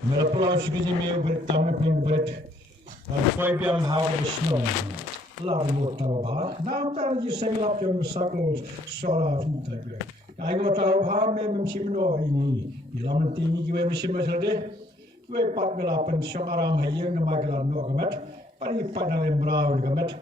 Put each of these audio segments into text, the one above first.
Melapulau sikiji meu bertamu ping beret. Koi biang hawa bisno. Lalu tahu bah. Nam tahu JIngiaseng lap yang sakul Sohra cinta gue. Ayo tahu bah memang simno ini. Ilam tinggi gue mesin macam deh. Gue pat melapan C.M.R hayang nama gelar no gamet. Pari pada lembrau gamet.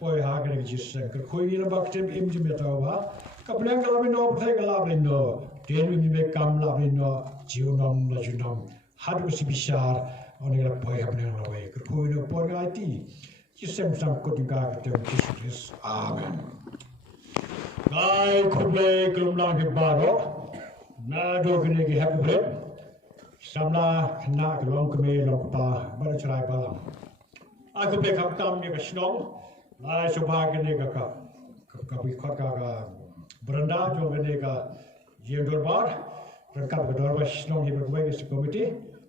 Poi haga JIngiaseng. Koi ni nampak tem imjim tahu bah. Kaplang kalau no percaya kalau no. Dia ni bekam lah no. Jiunom la jiunom. Hadu si besar orang yang poi apa yang lawai. Koi no poi ngai JIngiaseng sang kudingga ketemu Kristus. Amen. Ngai kublai kelumlang ke baro. Nado kene ke happy bread. Samla kena kelong keme long pa bar cerai balam. Aku be kam kam ni ke snong. Lai subha kene ka bikot ka beranda jo kene ka jendor bar. Rengkap ke dorba snong hi berkuai ke komiti.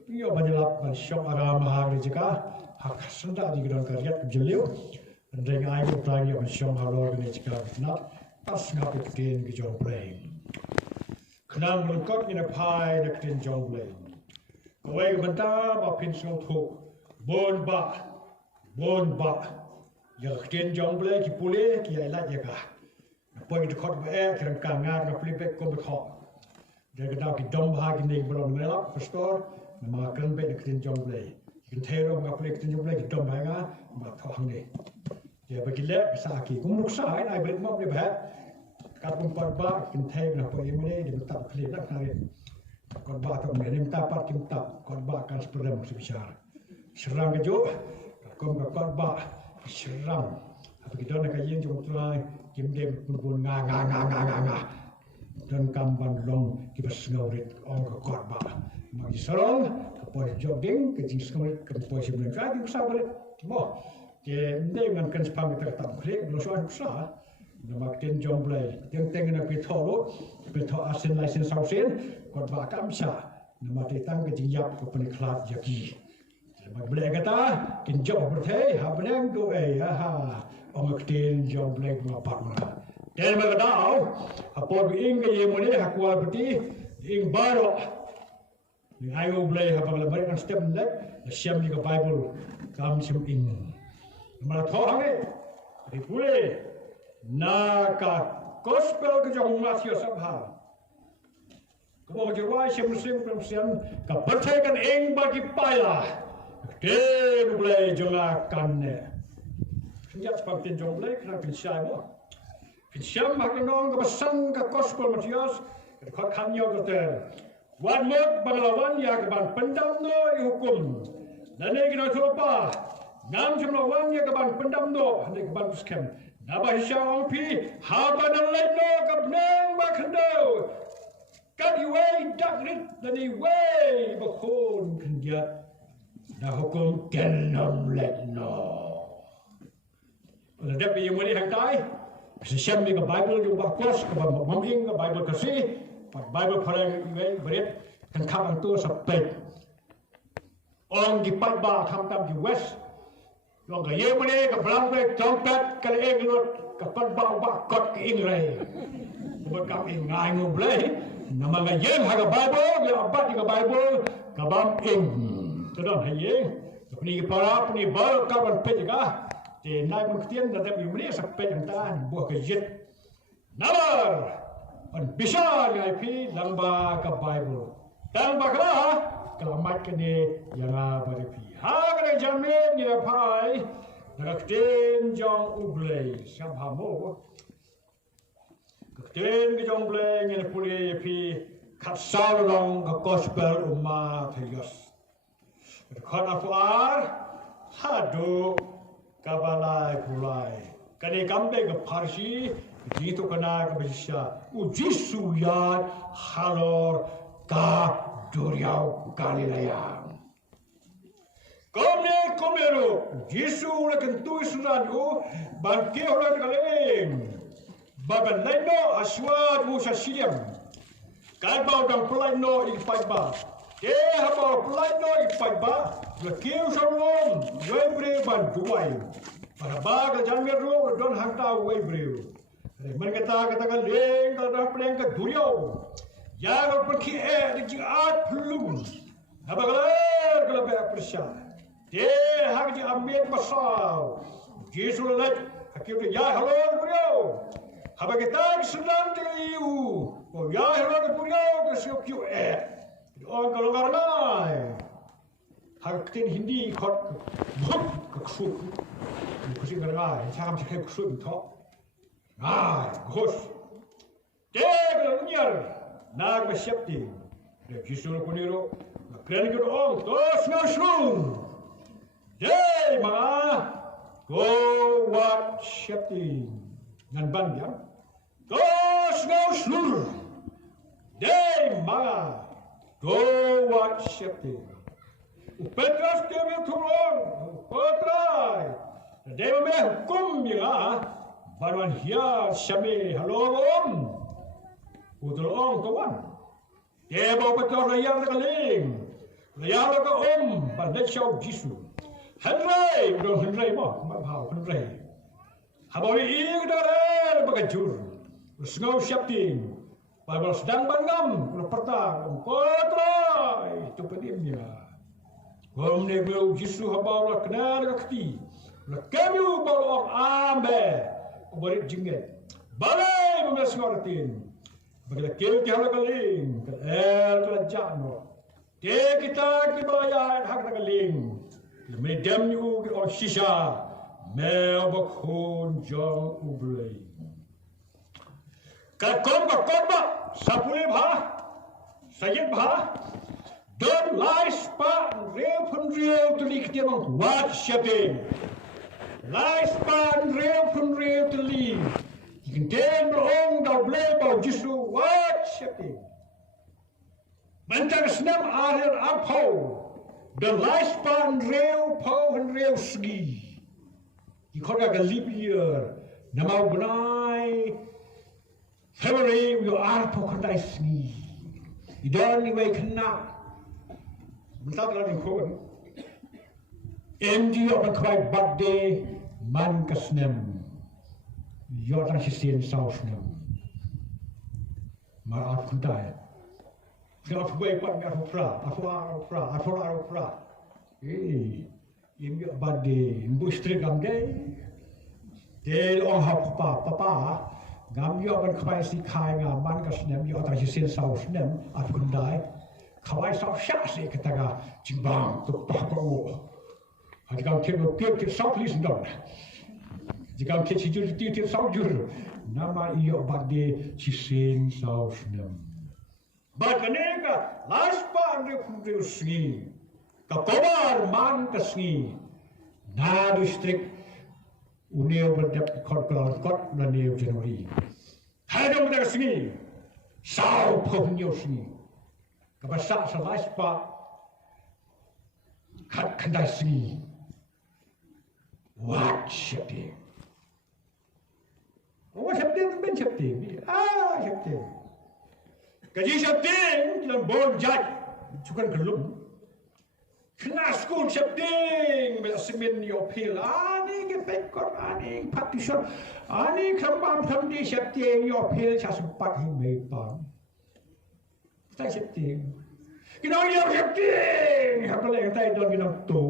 Iyo banyak C.M.R mahal jika hak senda di gedung karyat kejeliu. Dan ai ko tanya on C.M.R ni jika nak pas ngap ketin ke jong play. Kenang lengkot ni pai de ketin jong play. Kawai ke benta ba pin song thu bon ba ya ketin jong play ki pule ki ai la ya ka. Poi de khot ba e kan ka ngar ka flip ko be kho. De gedau ki dom ha ki ning belum melap pastor nama kan be de ketin jong play. Kan thero ngap le ketin jong play ki dom ha nga ma tho hang ni. Ya bagi le sa ki kum luk sa ai bret mop ni ba. Kat pun pat ba kan thai na po imene di betak kli nak narin. Kon ba tak ni minta pat kim tak kon ba kan seperdam sebesar. Serang ke jo kon kon ba serang. Apa kita nak kajian jom tulai kim dem pun nga. Dan kamban long kita ngaurit ong ke kon ba. Magi serong po jogging ke JIngiaseng ke po sebelum kali sabar. Mo ke dengan kan sepam kita tak klik lo soal besar. Nama ketin jong play. Teng nak pitolo, pitho asin license sausin, kon ba kam sha. Nama titang ke jiap ke peniklat jaki. Nama blek kata, kin job berthei, ha benang do ha. Ong ketin jong play ngapak mana. Dan magadau, apa ing ke yemune hakwa beti ing baro. Ni ayo play ha bangla bari kan step lek, siam ni ke Bible kam sim ing. Nama tho hange. Ripule Naka gospel ke jong masih sabha. Kau jawai sim ka percaya kan eng bagi payah. Dia boleh jelakan ne. Sejak seperti jong boleh kena pinsai mo. Pinsai makan nong ke pesan ke gospel Matius. Kau kanyo kata. Wan mot banglawan ya keban pendam no hukum. Dan ini kita coba. Ngam jumlawan ya keban pendam no. Hendak keban puskem. Naba hisyang pi haba dan lainno kabnang bakando kad iway dakrit dan iway bakon kenjat dah hukum kenom lainno ladap yang muli hangtai sesiam ni ke Bible ju bakos ke maming ke Bible kasih pat Bible parang iway berit kan kabang tu sepet orang gipat ba tham tam di west Long ke ye mene ke belang ke trompet ke eng lot ke pat ba kot ke ing rai. Buat kam ing ngai ngoblai. Nama ke ye ha ke Bible ke abat ke Bible ke bam ing. Tudon ha ye. Ni para ni bal ka ban pet ka. Te nai mun ktien da tapi mene sepet yang tan buah ke yet. Nalar. An bisa ngai pi langba ke Bible. Dan baklah kelamat kene yang beripi. Ha kena jamin ni pai. Nak ten jong ublay sabhamo. Ten ke jong ublay ni puli pi kat salong ke gospel umat Yesus. Kau afar hadu kabalai kulai. Kene kambe ke Parsi jitu kena ke bisa. Ujisu yad halor ka Duriau Galilea. Komero, Yesu lekan tu suradu, bangke orang kaleng. Bagan lainno aswad musa siliam. Kalbau dang pelaino ipaiba. Habau pelaino ipaiba. Lekiu somong, webre ban duai. Para baga jangan ro don hangta webre. Mereka kata kaleng kalau dah peleng ke Duriau. Jangan pergi di jiat pelun. Abagaler kalau berpercaya. Dia hak di ambil pasal. Jisul lek hakik dia halal beliau. Haba kita sedang teriu. Oh ya halal beliau kesiap kiu orang kalau karenai. Hak tin Hindi kot buk keksuk. Keksuk karenai. Cakap cakap keksuk itu. Ghos. Dia kalau niar nak bersiapti. Dia jisul kuniro. Keren kita orang terus ngasuh. Jai mga go what Sheptieng ngan bangyang terus ngasuh. Jai mga go what Sheptieng. Upetras dia turun, upetrai. Dia memang hukum ya. Baruan hias syami halom. Utul orang kawan. Dia bawa betul raya kaling. Raya ka pada syau jisu. Henry, udah Henry mah, mahal Henry. Habari ini kita berkajur. Sengau Sheptieng. Baru sedang bangam, kalau pertang, kotrai itu penimnya. Kau menegau jisu habara kenal kaki. Kami bawa ambe, beri jingget. Balai mengasngaratin. Bagaimana kita halakaling, kalau jano. Dia kita bayar hak nagaling. Medam yu ke shisha. Mel bakun jong ublay. Kakomba sapule bha. Sayid bha. Don't lie span real telik dia mong what Sheptieng. Lie span real telik. Jika dia berong double bau jisu what Sheptieng. Mentang senam akhir ampau. The lifespan real pau and real ski. You call it a leap year. Nama benai. February you are pau kandai ski. You don't anyway kena. Mentak lagi kawan. MG orang kawai birthday man kesnem. You orang sisen saus nem. Maaf kandai. Kalau gue pun aku pra. Ini bade, ibu istri gamde. Dia orang hak papa, gamde orang kawai si kai ngaman kasnem, dia orang sisen saus nem, aku kandai. Kawai saus syasi kataga jimbang tu pakau. Jika kita saus listen dong. Jika kita jujur saus jujur, nama ia bade sisen saus nem. Bakaneka laspa andre sni kakobar man kasni na district uneu berdap kot na neu Januari hadong na sni sao phonyo sni kabasa sa laspa kat kanda sni what Sheptieng. Oh Sheptieng ben Sheptieng Sheptieng. Kaji Sheptieng dalam bon jaj cukan kelum. Kena school Sheptieng bersemen yo pil. Ani kepekor, ani partition, ani kembang di Sheptieng yo pil sempat himaipan. Kita Sheptieng. Kita yo Sheptieng. Apa lagi kita don kita tu.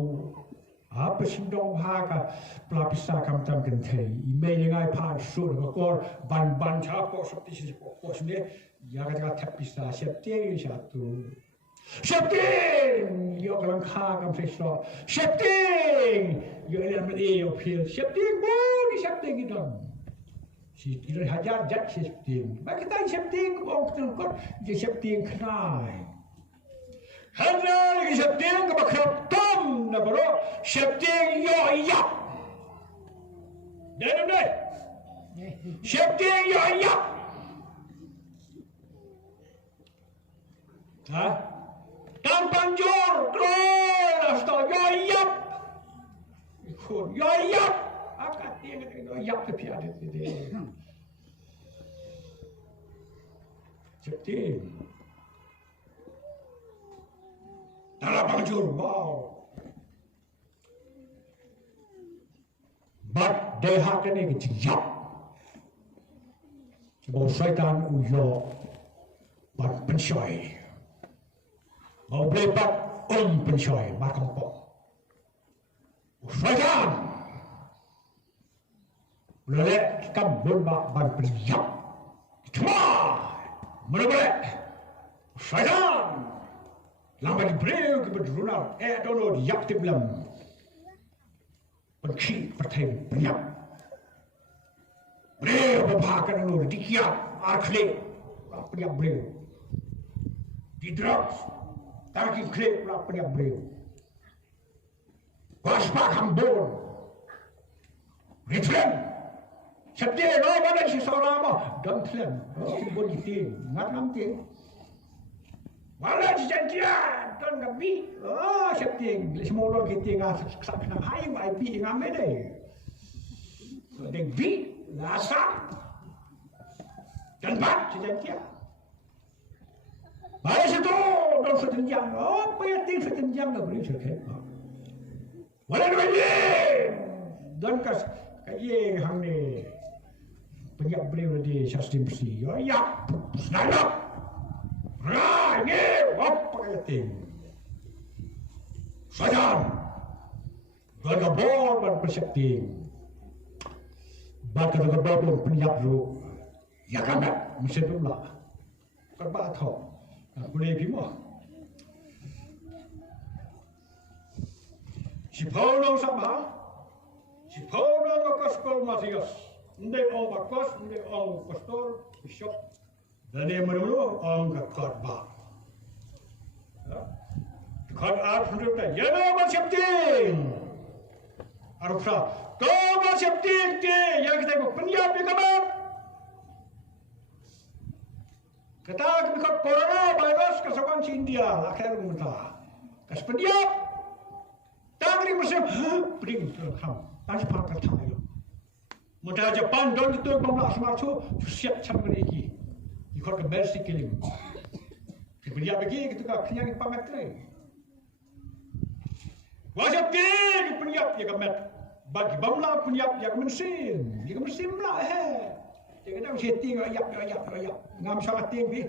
Apa sindong haka pelapisa kamtam kentai. Email yang ai pan sur kor ban chapo seperti pos ni. Ya kata tapisa Sheptieng satu. Sheptieng yo kalang kam seso. Sheptieng yo elemen yo pil. Sheptieng boni Sheptieng idon. Si idon hajar jat Sheptieng. Ba kita Sheptieng orang terkot je Sheptieng kenai. Henry Sheptieng ke bakal tom na bro. Sheptieng yo yap. Deh. Sheptieng yo yap. Tampang jor, keluar, stop, yap, ikut, yap, akak dia yap tapi ada dia. Sheptieng, tampang jor, wow. But they have to make it yap. Sebab syaitan uyo, but pensoi. Mau belepak pensyoi mat kampung. Usaikan. Lelek kambun ban penjap. Cuma mana usaikan. Lama diberi ke bedrunal. Dono diap tiblam. Penci pertai penjap. Beri berbahakan dulu dikiap arklik. Penjap beri. Di drugs. Taki klik penjap beri. Waspa kambun. Rymphang. Sheptieng, mana si Sohra mah? Dan film, si boniti, ngat namti. Mana si Sheptieng, dan kami. Sheptieng, semua orang kita ngat sakna hai IP ngame deh. Deng bi, lasa. Dan bat si Sheptieng. Mana situ, dan sejenjang. Apa yang ting sejenjang dah boleh cerket. Mana lagi? Dan kaye hang ni. Penyak beliau di Shastim Si. Ya, senang. Ni, apa kaya ting? Sajan. Gak bor ban persepting. Bakal gak bor penyak lu. Ya kan, mesti tu lah. Kan batok. Boleh bima. Si Paulo sama. Si Paulo makasukol Matias. Hindi ang bakos, hindi ang pastor, bishop. Dan yang menurut ang kakadba. Kakad hendak ya nama Sheptieng. Arupsa, kau Sheptieng ke yang kita penjap di kamar. Kata kita corona virus kesawan si India, akhir muda. Kas penjap. Tangri musim, bring terkam. Tadi pakai tayo. Mudah Jepang don itu pembelah semacam siap macam ini. Ikut ke mercy kilim. Kemudian bagi kita kenyang pamat lagi. Wajib kita penyiap ya kemet. Bagi bamla penyiap ya kemensim. Ya kemensim lah Dia kena setting ayap. Ngam sangat tinggi.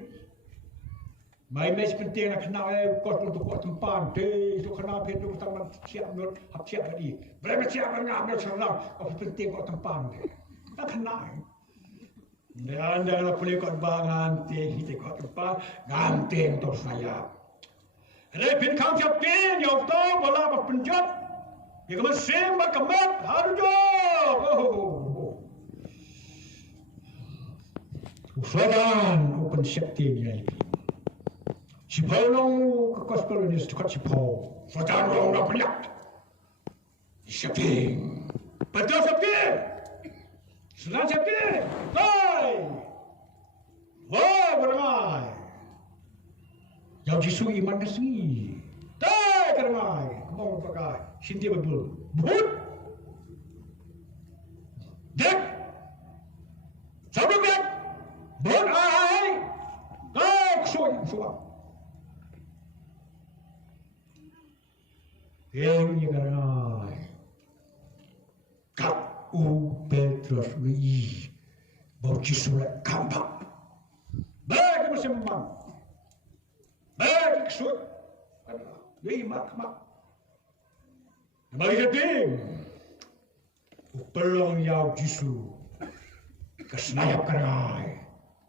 Mai mes penting nak kenal kos untuk kos tempat. Itu kenal itu taman siap nur hak siap tadi. Berapa siap ngam serang. Kos penting kos tempat. Tak kenal. Dan jangan boleh kos bangan kita kos tempat ganting tu saya. Repin kau Sheptieng yang tahu bola berpenjat. Dia kemen sim berkemat harjo. Usahakan open Sheptieng ini. Si Paulong ke kos kolonis dekat si Paul. Sudah orang dah penyak. Sheptieng. Betul Sheptieng. Senang Sheptieng. Hai. Wah beramai. Yang jisu iman kesini. Hai beramai. Kemau pakai. Sinti betul. But. Dek. Sabuk dek. But hai. Hai kesuai. Yang karangai kat Petrus wi bau cisulat kampak bagi masembang bagi kesut wi mak bagi Sheptieng pelong yau jisu kesenayap karangai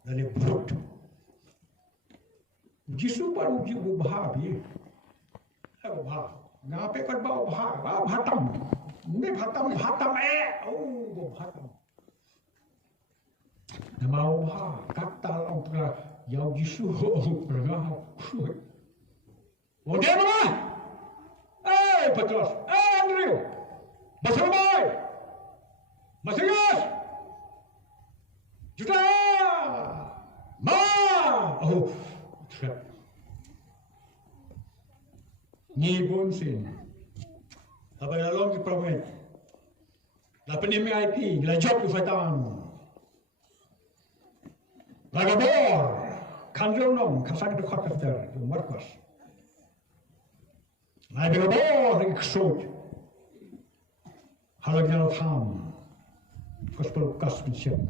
dan brut jisu baru jiu bahabi bahar ngapai kan bawa bahatam. Ini bahatam bahatam. Nama bahar kata orang yang jisu pernah. Oh dia mana? Petrus, Andrew, Basamai, Masias, Juta, trap. Ni bonsin. Apa dalam kita promet. Dapat ni IP, la job tu fatan. Lagabor, kanjong nong, kasak tu khater, markas. Lai lagabor iksud. Halag na tham. Gospel kasbisya.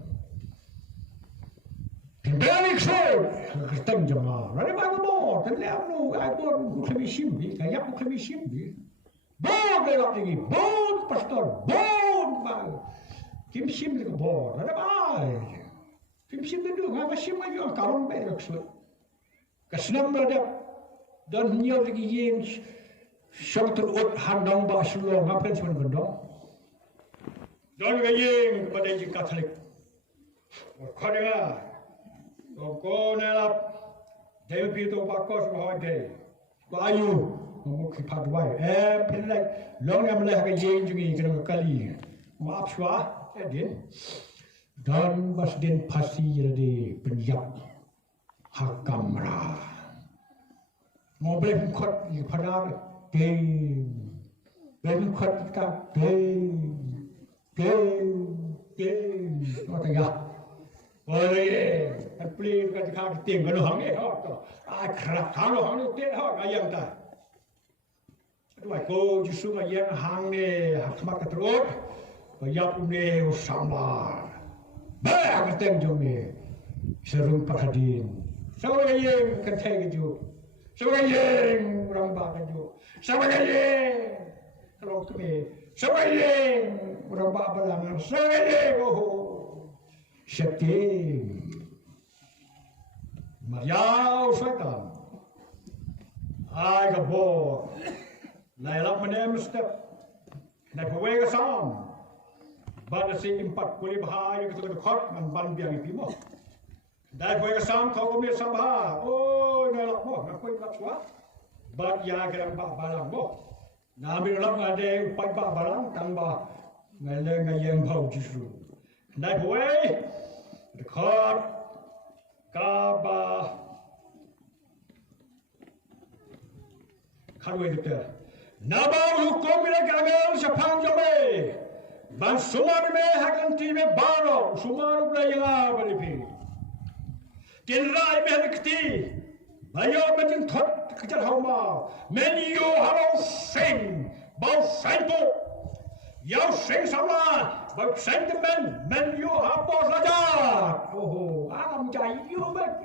Pinbel iksud, keteng jama. Lai lagabor, Padahal no, aku bukan simbi, kayak bukan simbi. Bon belok lagi, bon pastor, bon bang. Kim simbi ke bon, ada apa? Kim simbi tu, apa simbi juga kawan berak suat. Kesenam berada dan nyok lagi yang syaitan ut handang basulong, apa yang sebenarnya gendong? Dan yang kepada yang Katolik. Kau dengar, kau Ialap, dia begitu bakos bahwa dia, kau ayu, mungkin padwai, pilih, long yang melihat yang jungi kena kali, maaf suah, dia, dan bas den pasti jadi penjak hakamra, mau boleh kot di padar, dia, boleh kot kita, dia, apa ya? Oh ye, pelih kat kaki ting kalau hang ni, kerap kalau hang ni ting ayam ta. Aduh, aku justru ayam hang ni, mak terus, ayam ni usamar. Bah, keteng jom ni, serum perhadin. Sama ayam keteng ju, sama ayam orang bak ju, sama ayam kalau tu ni, sama ayam orang bak balang, sama ayam oh. Sheptieng, Mariau syaitan, ai gabor, Ialap menem step, nak pergi ke sam, pada si 40 bahaya kita dekat dengan ban biang pimo, dah pergi ke sam kau kami sabah, oh Ialap mo, nak pergi kat suat, bat ya kena bak balang mo, nabi Ialap ada upai bak balang tambah ngeleng yang bau justru. Nai pergi dekat Kaabah Kadwe kita. Nabau hukum bila gagal sepang jome. Ban sumar me hakan ti me baro sumar bela yang beripi. Tinrai me hakti. Bayo metin thot kejar hauma. Menu halo sing bau santo. Yang sing sama. Bab sentiment menu apa saja. Oh, alam jayu bagi.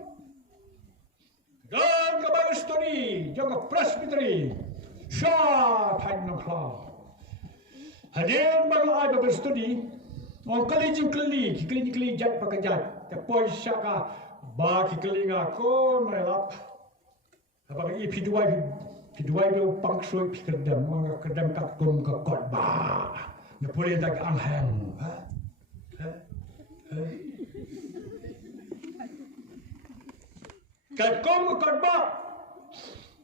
Dan kebaik studi, jangan presbytery. Syah hanya kau. Hadir bagai Bible studi. Orang keli jat pakajat. Tapi syaka bagi kelinga kon Ialap. Apa ini piduai itu pangsui pikerdam, orang kedam kakum ke kotbah. Napoleon tak anghang, kat kom kotbah,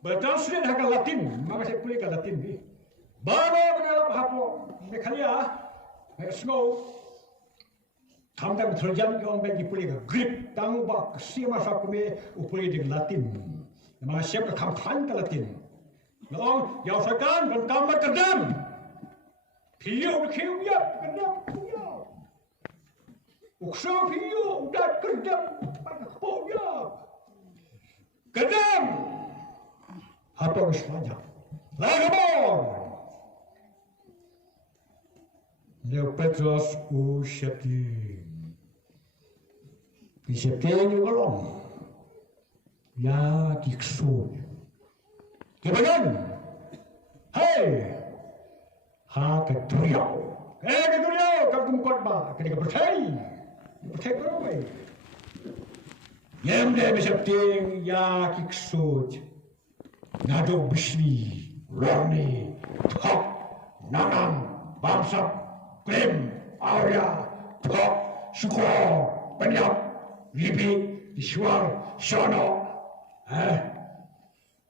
bertranslate hak Latin, maka saya pilih ke Latin ni. Baru Ialap hapo, mekalia, snow, hamdan terjang yang bagi pilih ke Greek, tangguh bak C.M.R Sawkmie, upilih di Latin, maka siapa kampanye ke Latin. Lalu yang sekarang dan kamar kedam. Hiu ya, kedap punya. Uksa hiu udah kedap pada punya. Kedam. Apa istilahnya? Lagabor. Leo Petros Sheptieng. Sheptieng juga long. Ya diksul. Kebagan. Hey. Ha keturiau, kagum kotbah, ketika percaya berapa? Yang dia Sheptieng ya kiksud, nado bisli, lorni, thok, nanam, bamsap, klim, arya, thok, syukur, penyap, ribi, disuar, sono,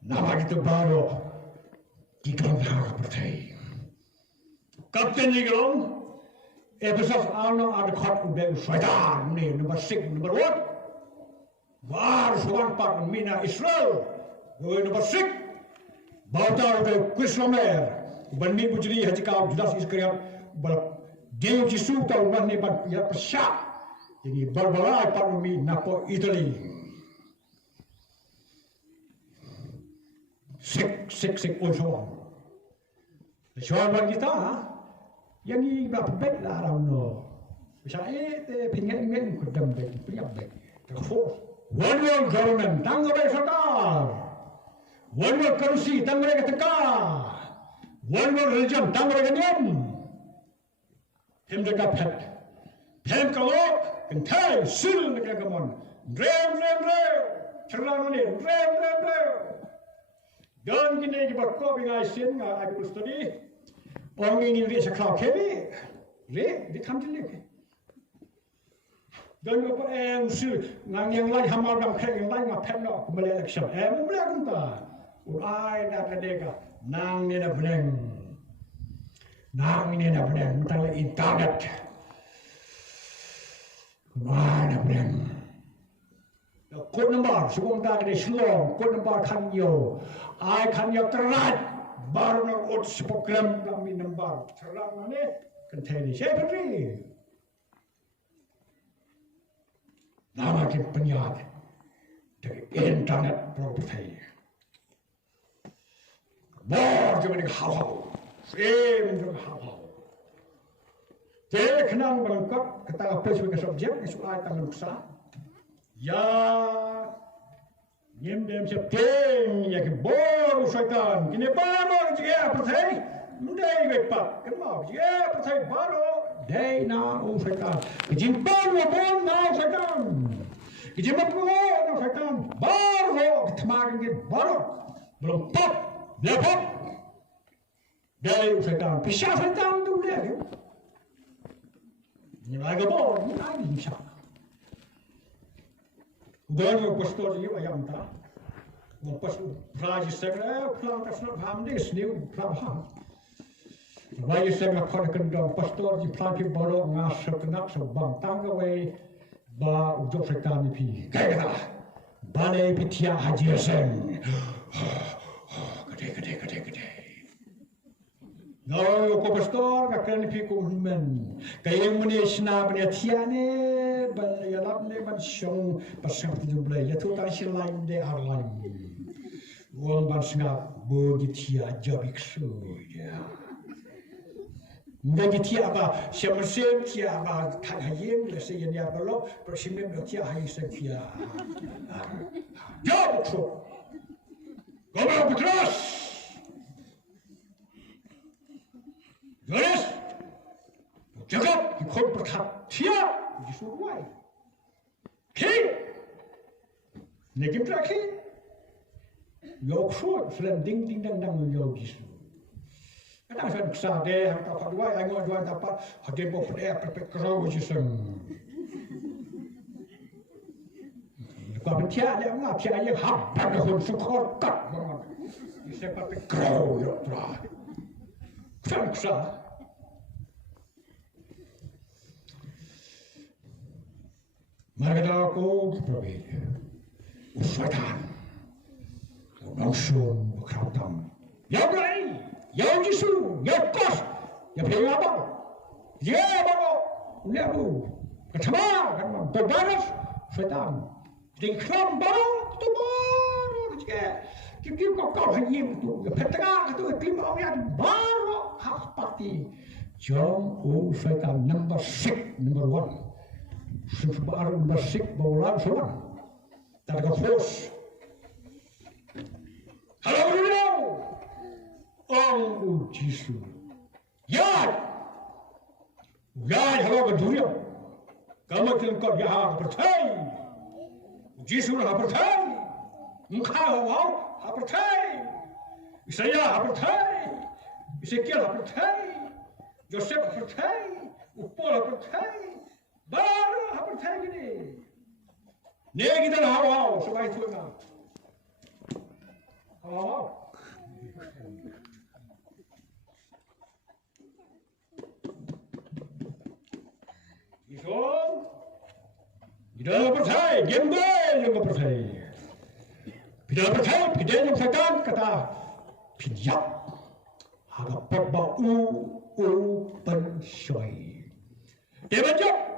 nama kita baru kita harus percaya. Kapten Nigelong, episode ano ada kot udah syaitan ni number 6, number 1. Bar suan pak mina Israel, number 6. Bauta udah Kislomer, banmi bujri haji kau jelas iskriam, bal dia jisu tahu mana ban ya persyak. Jadi berbalai pak mi napo Italy. Sik usuan. Usuan ban kita, yang ni berapa beg lah rauno. Misalnya pingat kedam beg, pingat beg. Therefore, one world government, tangga beg sarkar. One more currency, tang mereka teka. One more religion, tang mereka diam. Hem mereka pet. Hem kalau kentai sil mereka kemon. Rem. Cerlang ni, rem. Dan kini kita kau bingai sin, I will study. Orang ingin reach a cloud heavy. They come to live. Dan kita sil, yang lain hamal dam krek yang lain ngapet nak kembali election. Boleh aku tak? Urai nak kedeka. Nang ni nak beneng. Mentang internet. Nak beneng. Kod nombor sebelum tak ada selong. Kod nombor kanyo. I kanyo kerat. Baru nak ut program kami nombor. Serang ni contain siapa ni? Nama kita penyat dari internet property. Bor juga ni hau. Frame juga hau. Jadi kenang berangkat kata apa sebagai subjek soal tanggung jawab. Ya, dem Sheptieng ya ke bor syaitan. Kini baru juga percaya. Mendai bepat. Kenapa? Ya percaya baru. Dai na syaitan. Kejimpan wabon na syaitan. Kejimpan wabon na syaitan. Baru ketemakan ke baru. Belum pop. Lepas. Dai syaitan. Pisah syaitan tu dia. Ini lagi bor. Ini lagi insya. Dan pastor ni ayam tak, pastor JIngiaseng pelan tak faham dia sendiri pelan faham. JIngiaseng nak kena pastor di pelan pi baru ngasap kena sebang tanggawai ba ujok setan pi. Kaya balai pi tiang JIngiaseng. Gede. Kalau ko pastor kakak pi ko men. Kaya muni sina punya tiane. Ialap ni ban siang pasang tu belai. Ya tu tak silain de arlain. Wang ban sengap begitu aja biksu ya. Begitu apa? Siapa siapa tak hayem lesi yang dia belok. Persimmon begitu hayem sekia. Jauh tu. Kau berterus. Jonas. Jaga ikut berkat tiap. Disuruh King Negim terakhir Yok short Selam ding dang Yok disuruh Kadang saya besar deh Hantar padwai Anggot jual dapat Hadir bawa pada Perpek kerau JIngiaseng Kau bertiak dia ngap Siapa yang habang Hun sukor tak Saya perpek kerau Yok terakhir Saya besar Mereka aku berbeda. Usatan, langsung berkautan. Ya berani, ya jisu, ya kos, ya pengabang, ya bago, lebu, ketama, kan berbalas, usatan. Tingklam baru, tu baru, jika kita kau hanyim tu, petang tu iklim awam baru hak parti. Jom usatan number 6, number 1. Baru bersik baulan semua. Tak ada force. Kalau beliau, orang jisu. Ya, kalau berdua, kamu tengok ya percaya. Jisu nak percaya. Engkau percaya. Saya percaya. Ezekiel percaya. Joseph percaya. Paul percaya. Baru apa percaya gini? Ni kita nak hawa, sebab itu nak. Hawa. Itu, kita percaya, gembel yang percaya. Kita percaya, kita yang setan kata pinjam. Agak perbau pensoi. Dia macam.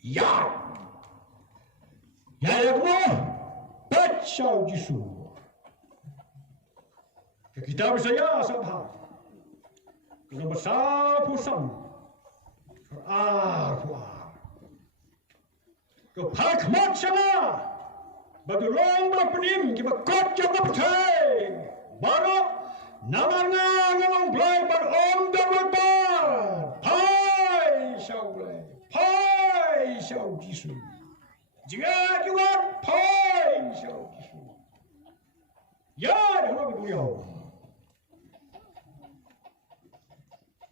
Ya yang baca jisu. Kita bersaya sama. Kita besar pusam. Kepada kemat sama. bagi orang berpenim kita kot jaga percaya baru namanya ngomong play bar om double bar pai shau jisu jika juga pai shau jisu ya dah nak berdua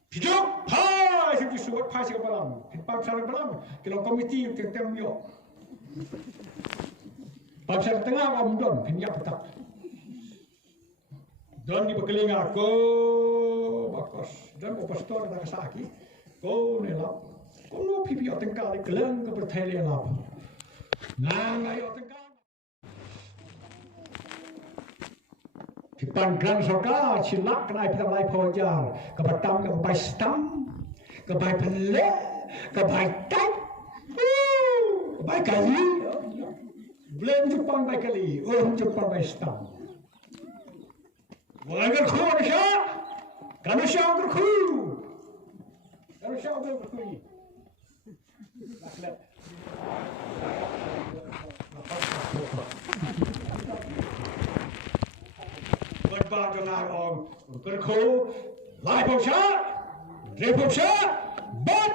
hidup pai shau jisu pai shau balam pai shau balam kalau komiti kita yo Pasal tengah orang don, pinjam petak. Don di berkeling aku, bagus. Don pastor dah kesaki, kau nelap. Kau lu pipi ateng kali keleng ke perteli lap. Nang ayo tengah. Pipan grand soka, cilak kena pitan lai pojar. Kebatam ke bai stam, ke bai penle, ke bai tat, ke bai kali. Blame Jepang by Kali, Jepang by Stam. Wanger Korsha, Kanasha Crew, Kanasha Crew. What about an hour of Kurko, Life of Shah, Rip of Shah, but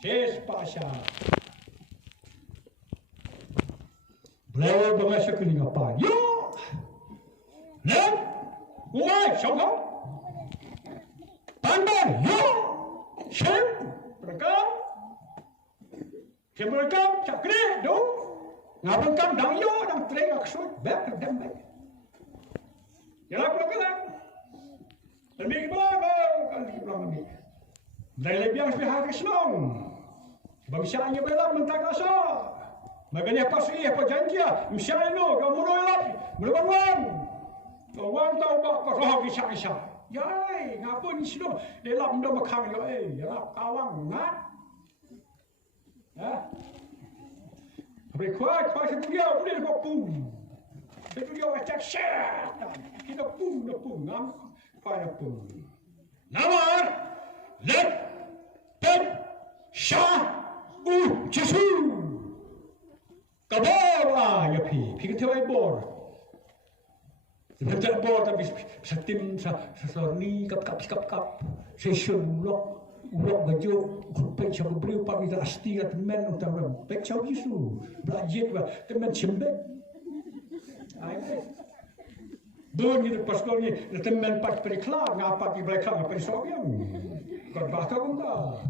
says Pasha. Beliau bermasa keling apa? Yo, nem, kuai, sokong, pandan, yo, shem, perekam, cakre, do, ngapengkam, dang yo, dang treng, aksud, back, dam back. Jalan pelan, lebih belang, lebih belang lebih. Dari lebih yang sepihak Islam, bangsaannya belang mentang asal. Makanya apa sih apa janji misalnya no kamu mulai wan tahu kau roh kisah yai ngapun sih dia lap dah makan lo lap kawang ngat kuat satu dia boleh kau pun satu dia acak syat kita pun ngam kuat pun nama let pen syah jisu Kabor ya pi kita tewai bor. Kita bor tapi setim sesorni kap session ulok gajo grup cakap beri upah kita asti kat men utama pek cakap isu belajar bah temen cembek. Don kita pastor ni temen pat periklah ngapa di belakang apa sobiang. Kau bahasa benda.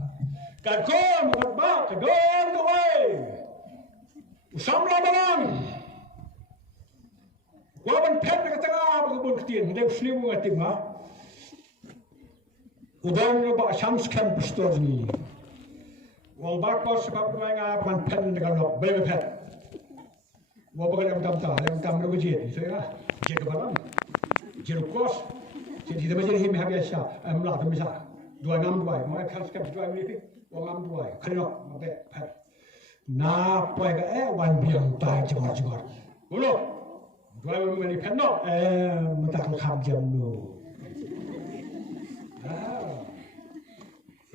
Kau mau don away. Samla balang. Waban pet dekat tengah berkebun ketin. Dia selimu ngatim ha. Udan ba shams kan pastor ni. Wang bak bos sebab mereka ban pen dekat lok bebe pet. Waban yang tam berjit. So ya. Jek balang. Jek kos. Jadi dia menjadi him habisah. Amlah tu misal. 262. Mereka kan dua ni. 262. Kenok mabe pet. Napa ke wan biang tai jengor. Ulo. Dua minggu ni penok mentak kham jam tu.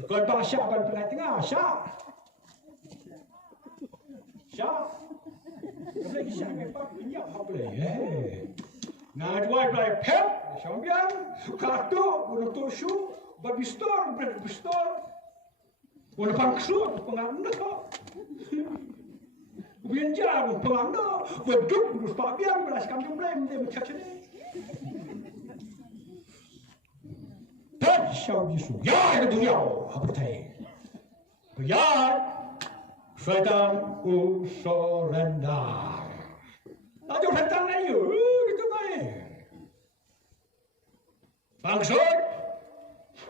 Kau tak syak ban pelai tengah syak. Boleh syak ke pak minyak apa boleh. Nah dua pelai pep sambiang kartu untuk syu babistor babistor. Wala pangsu penganda. Ubian jam penganda, weduk terus pabian belas kampung blem dia macam ni. Tak syau Yesus. Ya itu dia apa tai. Ya syaitan surrender. Aduh syaitan ni gitu baik. Bangsut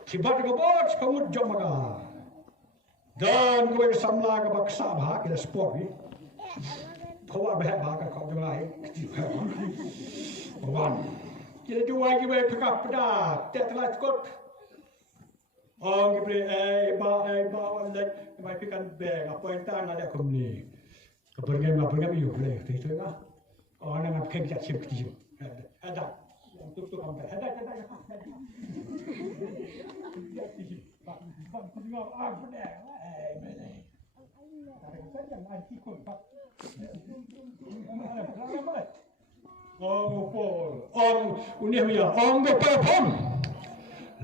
sibat kebot kamu jom makan. Dan gue samla ke baksa bah kita sport ni. Kau apa bah kau jangan Bawan. Kita dua kita pekak pedas. Tak telah cukup. Kita bawa lek. Kita pikan beg. Apa yang tak ada kami. Kepergian itu boleh. Itu lah. Orang nak kerja siap kerja. Ada. Tutup sampai. Ada. Ada. Ong Paul, Ong Unia, Ong Paul,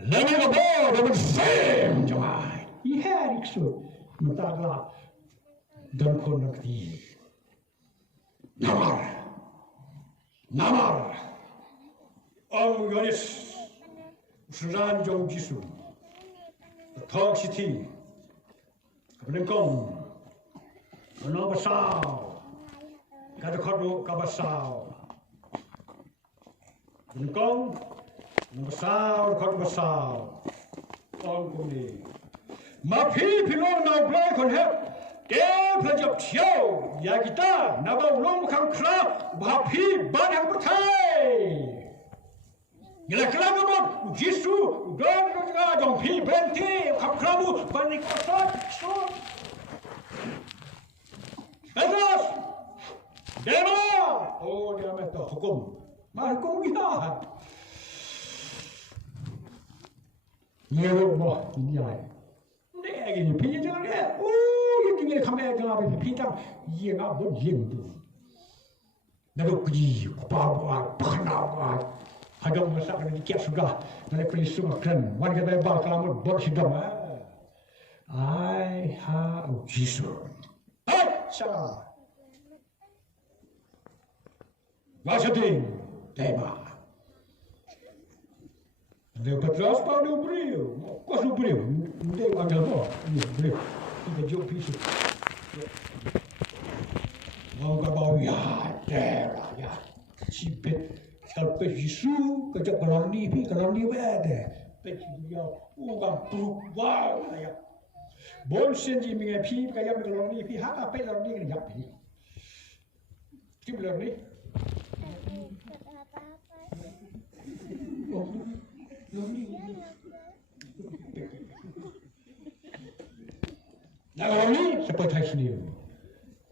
Lemme the ball, the same July. He had it so. Matagla, don't conduct the Namar, Ong Yonis, Sudan Jong Jisu, the Talk City, Rinkong, Anobasao, Katakodo Kabasao. Kong, Basao, Basao, all Kuni. My people now black on help. There, pledge of show, Yagita, Naba Long Kang Club, Happy Badam Patai. Yelaklamabot, Jisu, Don P. Benti, Kakramu, Banikosot, so. Pedros! Dema! Oh, dear Meta, Hukum. Marco, you know, there you pay there. Oh, you can come back and repeat up. You know what you do. Never you, Papa, Pana. I don't know something to get sugar. Then I play sugar cream. One get a bar, I'm a box. I have Jesus. Hey, Sarah. What's the thing? Tema. Deu para trás para o brilho. Quase o brilho. Não deu a minha o brilho. Fica de um piso. Vamos acabar a terra. Chipet. Salpe Jisu. Que já coloni. Coloni verde. Pet o gampru. Uau. Bom sentir minha pi. Que já me coloni. Há a pet coloni que já pi. Que coloni. Lorni, seperti hasilnya.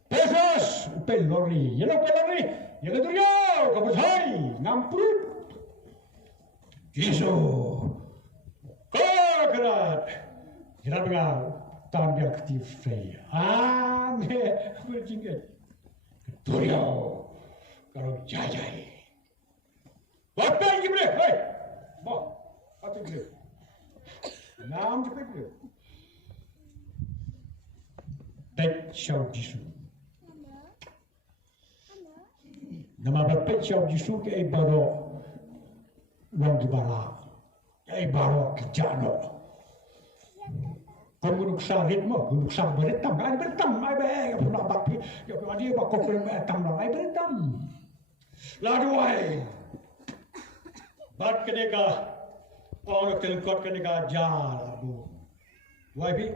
Pesos, pelorni, yang pelorni, yang kedua, kabutai, ngamput. Jisu, kerat, jerat dengan tambah aktif saya. Me berjingkat. Kedua, kalau jajai. Apa yang boleh? Hei, boh, apa yang boleh? Nam cepat boleh. Pet Xiao Jisu. Nama Pet Xiao Jisu ke baru long di bara, baru kerjaan. Kamu gunung sawit mo, gunung sawit beretam, ada beretam, ada pun nak baki, ada bakok beretam, ada beretam. Lalu ay. Bat kedeka, orang telkot kedeka jalan bu. Wahbi,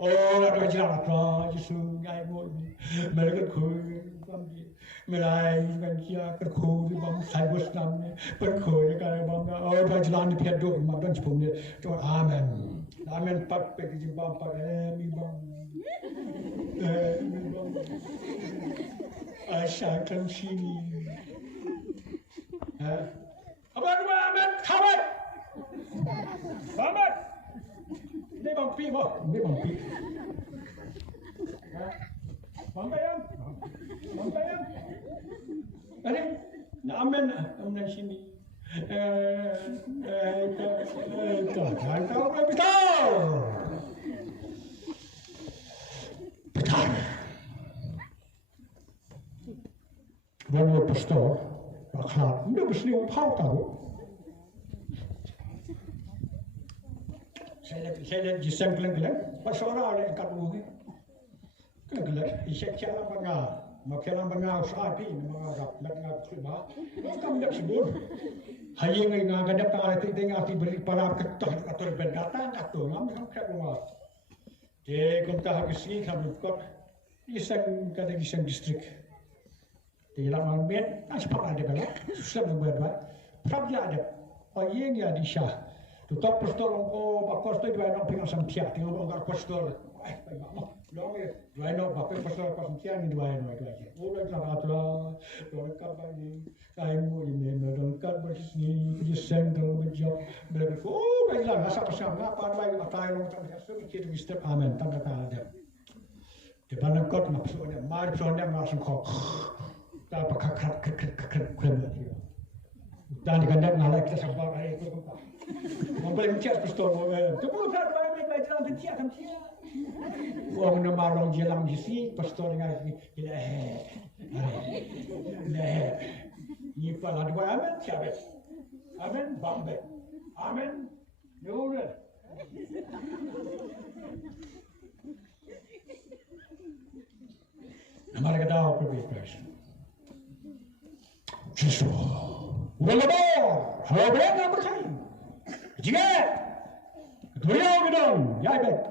orang ada jalan terus, Yesus ngai bu. Mereka kuy, melai kan kia kerkuy, bam saibus namnya, berkuy kan bam. Orang jalan di pihak dua, makan cepungnya. Amen. Amen. Pat pergi bam pat, mi bam. Mi bam. Asyik sini. Abang Ahmed, kawan. Ahmed. Ini mampi mo, ini mampi. Mampayam. Ani, amen sini. Kau betul. Betul. Bawa pastor. Akhlak, dia mesti upah tahu. Saya lihat JIngiaseng keleng-keleng, pas Sohra ada kat rumah ni. Keleng-keleng, isyak jalan bangga, makan bangga usahapi, bangga nak terima. Kamu tak sebut. Hanya dengan kadang tak ada tengah beri para ketua atau berdatang atau ngam kat rumah. Jadi kita habis ni kami kot JIngiaseng kata JIngiaseng distrik. Di dalam met, aspak ada kalau susah membuat. Prabja ada, orang yang di Syah. Tutup pistol orang bakos tu dua orang pinang sampiak, tinggal orang pistol. Bapak, long ni dua orang bapak pistol pas sampiak ni dua orang aja. Orang kelapa tu lah, orang kelapa ni, kayu ini, orang kelapa ni, JIngiaseng kalau berjob, berapa? Oh, baiklah, nasa pasang, apa baik, apa yang orang tak semua kita mesti amen, tanda ada. Di mana kot nak persoalan, mari persoalan langsung kau. Tak apa kakak krem lagi. Dan dikandak ngalai kita sabar hari itu apa? Membeli mencet pistol, tu pun tak ada yang baik jalan terciat kan dia. Uang nama orang jalan di sini pistol dengan ini pala dua amen siapa? Amen bambe, amen nurul. Nama kita tahu berbeza. Jesus. Udah lebar, kalau berani apa kali? Jika, kedua gedung, ya baik.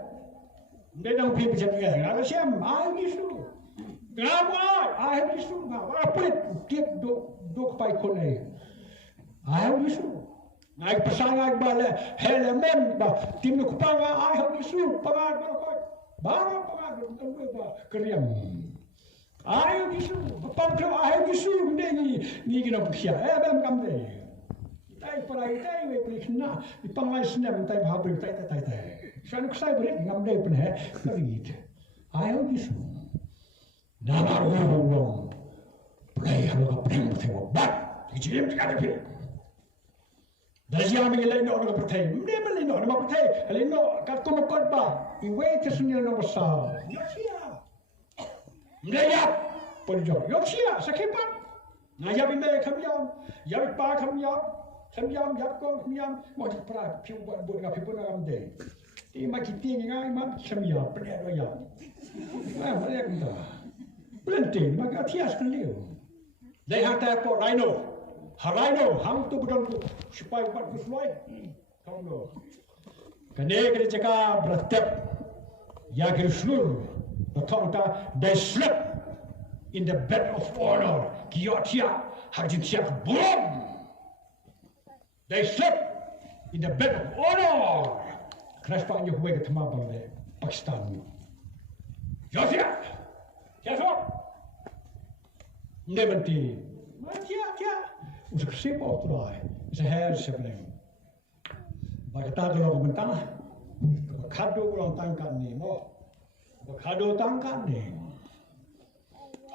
Dia dah pergi macam ni. Ada siapa? Ayah Yesus. Kenapa? Ayah Yesus. Apa dia dok pai konai? Ayah Yesus. Naik pasangan balik helmen, tim kupang ayah Yesus. Pangan berapa? Barang pangan berapa? Keriam. Ayah Yesus, pangkau ayah Yesus ni kena berkia. Bam kam deh. Tai perai tai we beli kena di panglai senam tai bahaber tai. Saya nak saya beri ngam deh pun kawit. Ayah Yesus. Nama orang play kalau kapeng bertemu bat. Dijim tidak ada. Dari siapa yang lain orang bertemu? Dia beli orang bertemu. Lain orang kat komakot ba. Iwe tersenyum nombor sah. Ya siapa? Melihat penjor, yuk siapa sekipat, ngajak bimbe kamiam, yap pa kamiam, yap kong kamiam, mau diperah, piu buat dengan piu dengan deh. Ini macam tinggi ngai mak kamiam, penyat ayam. Mereka kita, berhenti, maka tias keliu. Dah hantar po rhino, hang tu betul tu, supaya buat kusuai, kamu lo. Kene cakap beratap, ya kerusul. Bertanda, they slept in the bed of honor. Kiotia, Argentina, boom! They slept in the bed of honor. Kenapa yang huwe ke tempat balik Pakistan? Kiotia, siapa? Dia berhenti. Kia. Usah siapa tu lah? Seher sebelum. Bagi tahu kalau mentang, kado ulang tangkan ni, mo. Kado tangkan ni.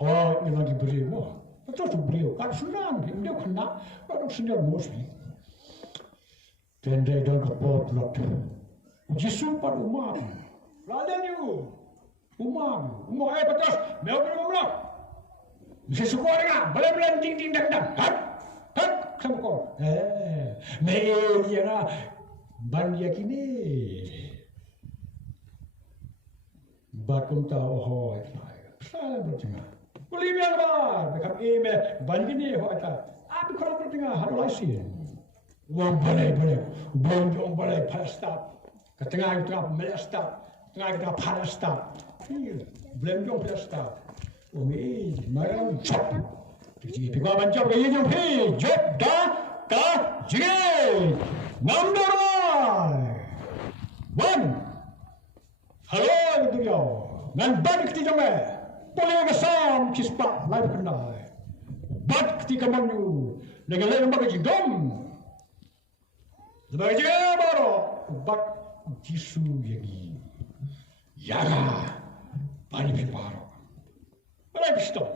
Oh, ini lagi beri mo. Betul tu beri. Kan senang. Dia kena. Kalau senang mesti. Dan dia dah kapot lot. Yesus pada umat. Ladan you. Umat betul. Mau beri umat. Mesti suka dengan. Belan ding dang. Hat. Sama kau. Dia na. Bandia kini. Batum tahu saya bertengah. Boleh biar bar, bekam email banding ho ata. Abi kalau bertengah hadu lagi. Uang boleh, bonjong boleh pasta. Ketengah melasta, tengah pasta. Bonjong pasta. Umi, malam chop. Jadi pegawai banjir gaya jom job ka jig. Number 1. Halo gitu dia. Ngan balik ti jome. Boleh kesam kispa live kendai. Bat ketika manu. Dengan lain bagi jidom. Sebagai baru bat jisu yang yaga balik baru. Boleh pistol.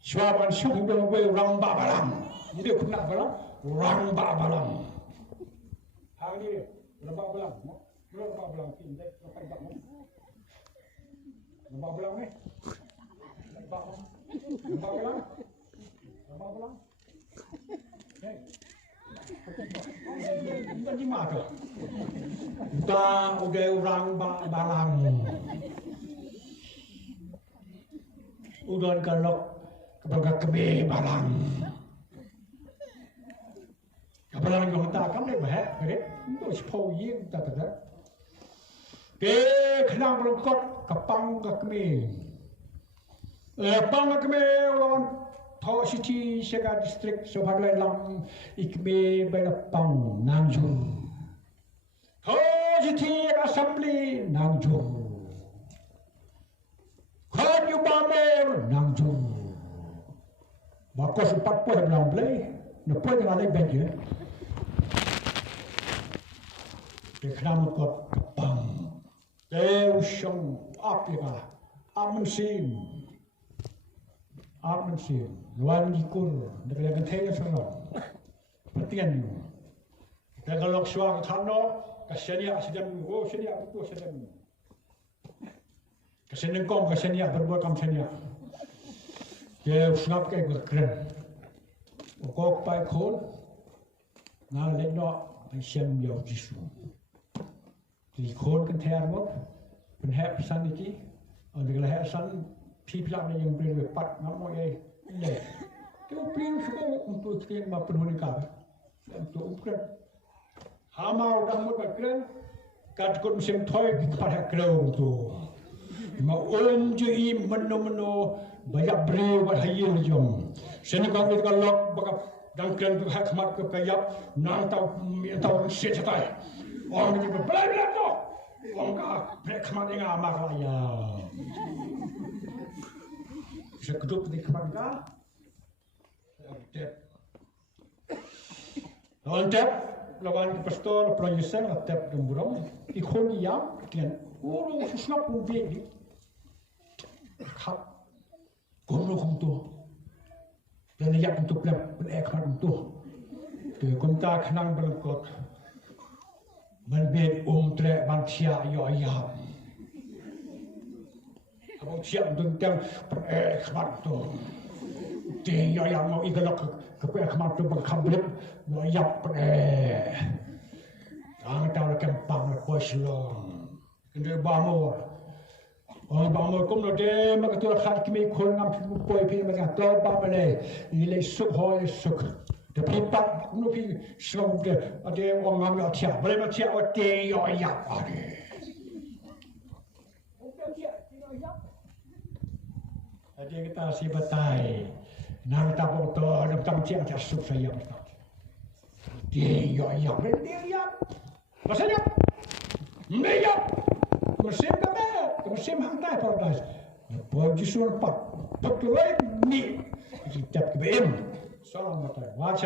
Suapan syung dong gue orang babalang. Jadi kena balang orang babalang. Hari ni orang babalang. Berapa belang pindah? Berapa belang? Berapa belang ni? Berapa belang? Hei, di mana? Kita udah orang balang. Udah kalau kebaga kebe balang. Kebalang yang kita akan lebih baik, kan? Itu sepuluh yang tak ada. Kenang berangkat kapang kami. Pang kami orang Thọ City Sega District Sohra Lam Ikme Belapang Nanjung. Thọ City Assembly Nanjung. Khan Yubamor Nanjung. Bakos 40 belang play. Lepas dengan lagi bank ya. Kenang berangkat kapang. Usang apika,amensin, luar dikur, dengan tanya sangat. pentingan ni. Kalau suang thano kasenia sedang senia betul sedang. Kesenengkong kasenia berbuat kam senia. Dia snap ke keren. Kok pai khol. Nah lekno siam yo jisu. Di khol kan thar mot. Pen hap san iki. Dia lah san piplam yang berpat ngamo ye. Ini. Kau pilih semua untuk kita mampu menikah. Untuk ukuran. Hamau dah mut bakran. Kat kot musim toy kepada kerau tu. Mau je meno banyak beri buat hayil jom. Sini kau kita kalau bakal dangkran tu hak mat ke kayap nang tahu set setai. Orang ni berbelai tu. Orang kah hak mat dengan amak raya. Sekedup di kemana? Tep lawan pastor proyesen tep demburong ikon yang kian orang susnap umbi ni kap kono kumtu dan yak untuk lep ekman kumtu ke kumta khnang berkot berbed tre bantia yo ya abang siap tentang ekman tu dia yang mau igalak ke ekman tu berkabut no yap ang tahu kempang poslong kende bamor bamor kom no de mak tu khat kimi khol ngam poi phi ma to ba ma le ile suk hoi suk de pi pat no pi song de ade wang ngam ya tia ba le ma tia o te yo yap ade ade kita si batai nang ta bo to nam tam tia ta suk saya ba dia ya maksudnya meya musim musim hantai paradise pergi suruh pakai ni kita kebem salam mata wah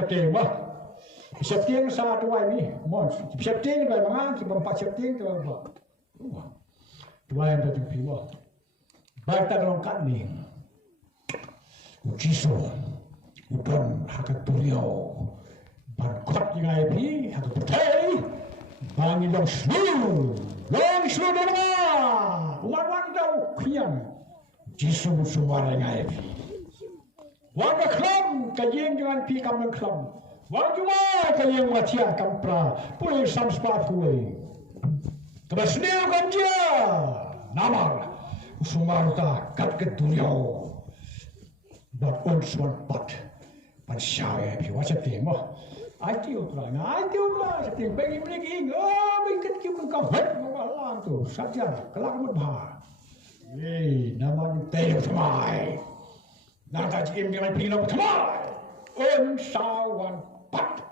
Sheptieng sa dua ni mon Sheptieng bai mangan ki bampa Sheptieng tu ba dua yang tu piwa barta long kat ni ujiso udan hakat turiau Kot yang IP atau petai bangi long slu dona wan dau kian jisu semua yang IP wan klam kajeng dengan pi kam klam wan cuma kajeng macia kampra pulih sam spa kuai kebasneu kamja namar sumarta kat ke dunia buat on pat pan syai IP wacat temo Atiu pula, Sheptieng bagi mereka ing, bingkat kita kau hot malam tu, saja kelak mudba. Nama teh semai, nada jim dengan pinang semai, sawan pat,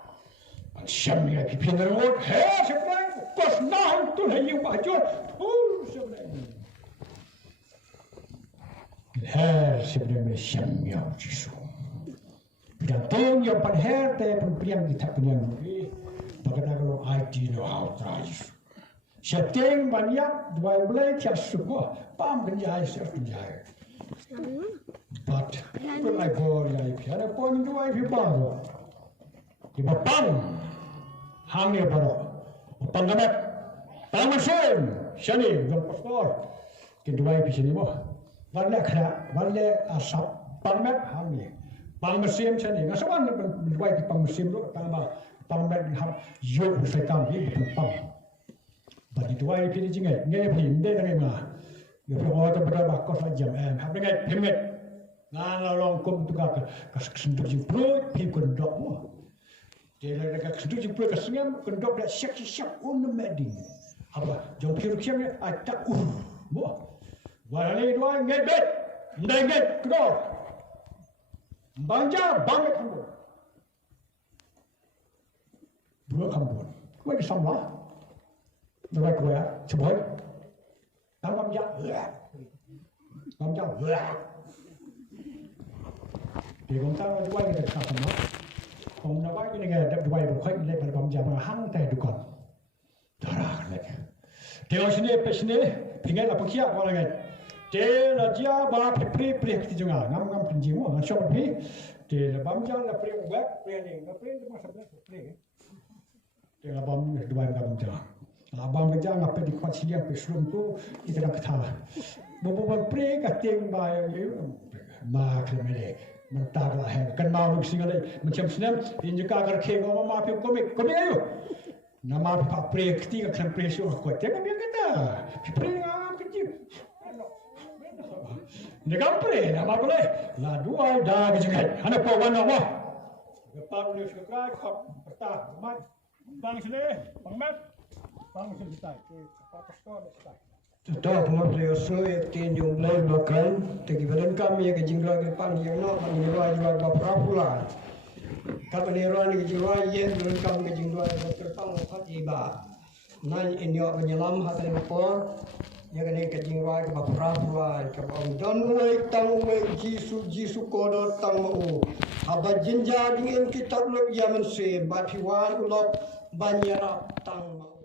siam dengan pinang mud, Sheptieng, kos nah tu hayu baju, Sheptieng, Sheptieng siam yang jisu. Dan tong yang pada herte penpriang kita penyang ni, bagaimana kalau IT no how try. Sheptieng banyak dua belai tiap semua, pam kenjai siap kenjai. But pelai bor ya ipi, ada pon dua ipi baru. Di bapang, hangnya baru. Panggamet, pangmasin, sini dong paspor. Kedua ipi sini mo, balik kena, balik asap, panggamet hangnya. Pangmesim sini, ngasawan berbuat di pangmesim tu, pangmet ham yuk setan ni pang. Bagi dua ini pilih jingai, ngai pilih dia dengan mana? Dia berbuat berapa kos jam, ham dengan pemet. Nang long kum tu kak kesentuh jemput, pilih kendok mu. Dia nak kesentuh jemput kesengam, kendok dah siap meding. Apa? Jom pilih siap ni, tak mu. Walani dua ngai bet, ngai kendok. Banja banget kamu. Dua kamu. Kau ini sama. Dua kau ya, sebuah. Nama banja. Banja. Di kontak dua kita sama. Kau nak ini kita dua berkait ini pada banja menghang teh dukan. Darah lagi. Dia sini, pinggir apa kia kau lagi. Dia dia bapa pri kita juga ngam penjimu, ngam siapa pri, Di labam jangan la pria web pria ni, la pria cuma sebelah pria. Di labam dua labam jangan. Labam jangan apa di kuat siang pesulum tu kita nak tahu. Bawa pria kating bayar you, mak lemari. Mentah lah hen, kan mau nak single macam senam, ini juga agar kek orang maaf komik ayo. Nama pak pria ketiga kan pria show kuat, jangan biar kata, pria ngam kecil. Negam pria, nama boleh, lah dua dah kejengat, anak kawan apa? Lepas ni sekarang kau bertah, mat, bang sini, bang sini tak, apa pastor tak. Tetap mempunyai sesuai tinjau lain bahkan tekibadan kami yang jingga depan yang nak menjadi juga berapula. Kami ni jingga yang dengan kami jingga tertang hatiba. Nan ini menyelam hati mereka yang ni jingga berapula. Kami dan mulai tanggung Jisu kodo tanggung. Abad jinja dengan kitab log yang mense batiwan ulok banyak tanggung.